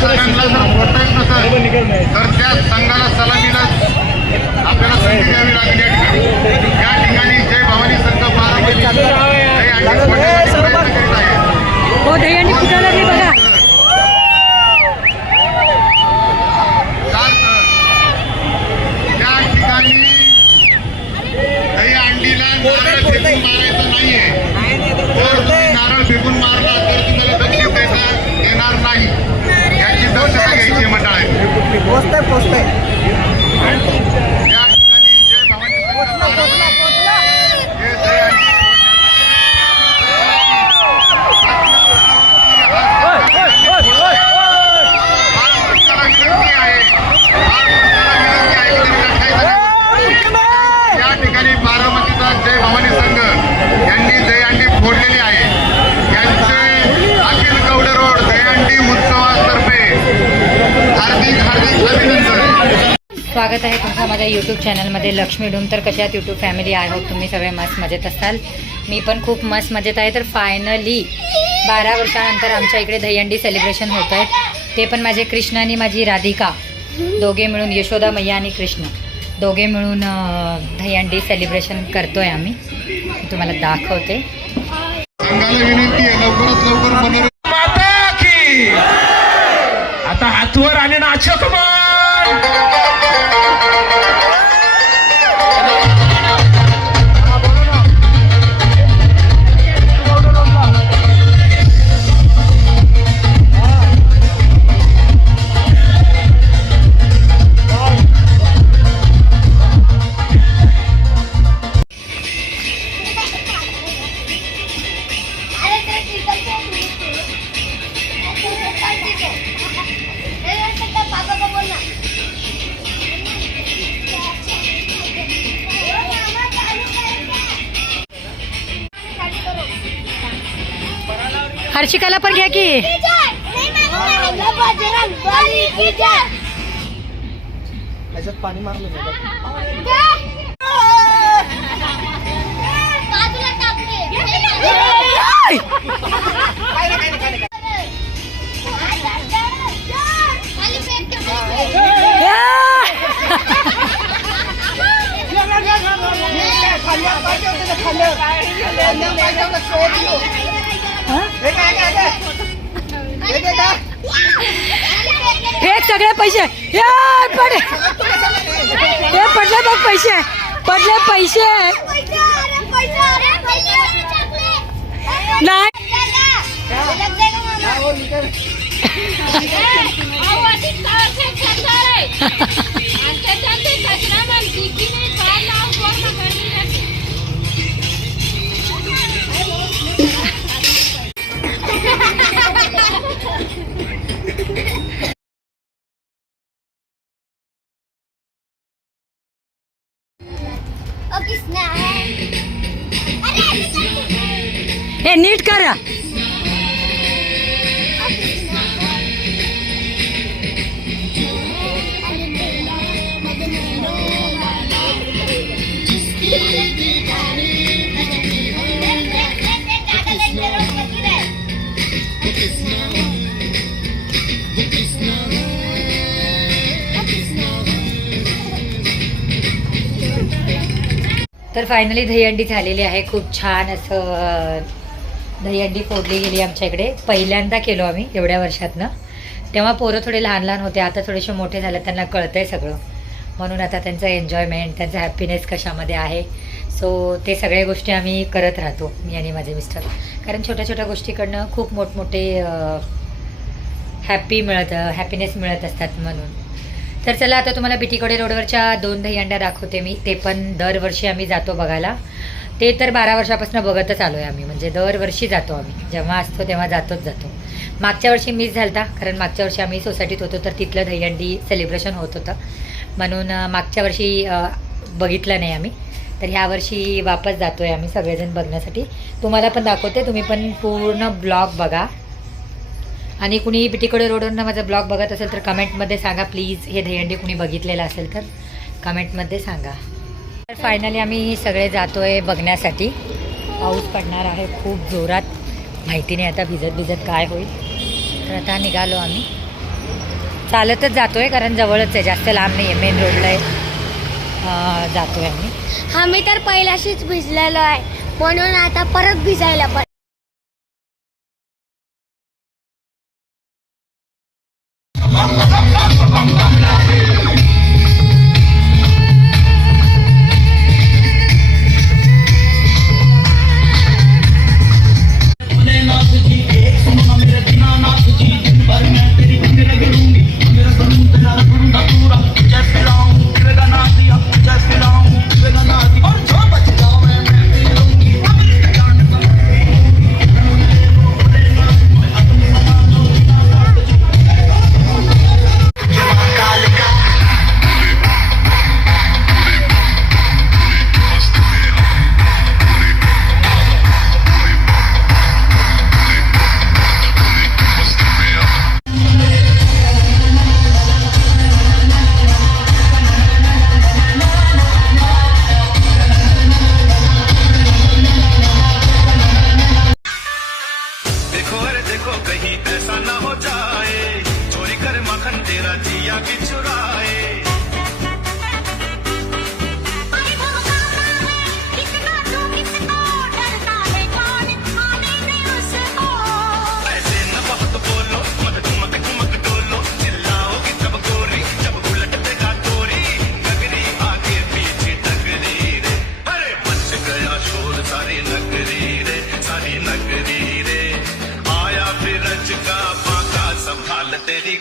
संघाला जर फोडता येत नसेल तर त्या संघाला सलामीला आपल्याला संधी द्यावी लागेल. या ठिकाणी जय भवानी संघ बारामती दहीहंडी फोडण्यासाठी प्रयत्न करीत आहे. हो, दहीहंडी फुटायला लागली बघा. त्या ठिकाणी दहीहंडीला नारळ फेकून मारायचं नाहीये. जर तुम्ही नारळ फेकून मारला तर तुम्हाला बक्षीस देता येणार नाही. याची दक्षता घ्यायची मंडळाने. या ठिकाणी जय भवानी संघ बारामती हे दहीहंडी या ठिकाणी बारामतीचा जय भवानी संघ यांनी दहीहंडी फोडलेली आहे. यांचे अखिल गौड रोड दहीहंडी उत्सवातर्फे हार्दिक हार्दिक अभिनंदन. स्वागत आहे तुमचं माझ्या यूट्यूब चॅनलमध्ये लक्ष्मी डूम. तर कशात यूट्यूब फॅमिली, आय होप तुम्ही सगळे मस्त मजेत असाल. मी पण खूप मस्त मजेत आहे. तर फायनली 12 वर्षानंतर आमच्या इकडे दहीहंडी सेलिब्रेशन होत आहेत. ते पण माझे कृष्ण आणि माझी राधिका दोघे मिळून, यशोदा मैया आणि कृष्ण दोघे मिळून दहीहंडी सेलिब्रेशन करतोय आम्ही. तुम्हाला दाखवते. संघाला विनंती आहे लवकरात लवकर मनोरंजन. माता की आता हातवर आले ना अक्षय हर्षिकाला पण घ्या की. पाणी मारलं फेक सगळे पैसे. पडले बघ पैसे, पडले पैसे. नाही हे नीट करा. तर फायनली दहीहंडी झालेली आहे. खूप छान असं दहीहंडी फोडली गेली आमच्या इकडे. पहिल्यांदा केलो आम्ही एवढ्या वर्षातनं. तेव्हा पोरं थोडे लहान लहान होते, आता थोडेसे मोठे झाले, त्यांना कळतंय सगळं. म्हणून आता त्यांचं एन्जॉयमेंट, त्यांचा हॅपीनेस कशामध्ये आहे, सो ते सगळ्या गोष्टी आम्ही करत राहतो, मी आणि माझे मिस्टर. कारण छोट्या छोट्या गोष्टीकडनं खूप मोठमोठे हॅपीनेस मिळत असतात म्हणून. तर चला आता तुम्हाला बिटीकोडे रोडवरच्या 2 दहीहंड्या दाखवते मी. ते पण दरवर्षी आम्ही जातो बघायला. ते तर 12 वर्षापासून बघतच आलो आहे आम्ही. म्हणजे दरवर्षी जातो आम्ही, जेव्हा असतो तेव्हा जातो. मागच्या वर्षी मिस झालता, कारण मागच्या वर्षी आम्ही सोसायटीत होतो तर तिथलं दहीहंडी सेलिब्रेशन होत होतं, म्हणून मागच्या वर्षी बघितलं नाही आम्ही. तर ह्या वर्षी वापस जातो आहे आम्ही सगळेजण बघण्यासाठी. तुम्हाला पण दाखवते, तुम्ही पण पूर्ण ब्लॉग बघा. आणि कुणी बिटीकोडे रोडवरनं माझा ब्लॉग बघत असेल तर कमेंटमध्ये सांगा प्लीज. हे दहीहंडी कुणी बघितलेलं असेल तर कमेंटमध्ये सांगा. तर फायनली आम्ही सगळे जातो आहे बघण्यासाठी. पाऊस पडणार आहे खूप जोरात, माहिती नाही आता भिजत काय होईल. तर आता निघालो आम्ही. चालतच जातोय कारण जवळच आहे, जास्त लांब नाही आहे, मेन रोडला आहे. जातोय आम्ही. आम्ही तर पहिल्याशीच भिजलेलो आहे म्हणून आता परत भिजायला पण देखो अरे देखो कहीं ऐसा ना हो जाए, चोरी कर माखन तेरा जिया भी चुराए. ऐसे न बहुत बोलो, मत ठुमक डोलो, चिल्लाओगी जब गोरी, जब उलट देगा गोरी, नगरी आगे पीछे टकरी रे. अरे मच गया शोर सारी नगरी रे, सारी नगरी रे. आया फिर रच का बाका संभाल तेरी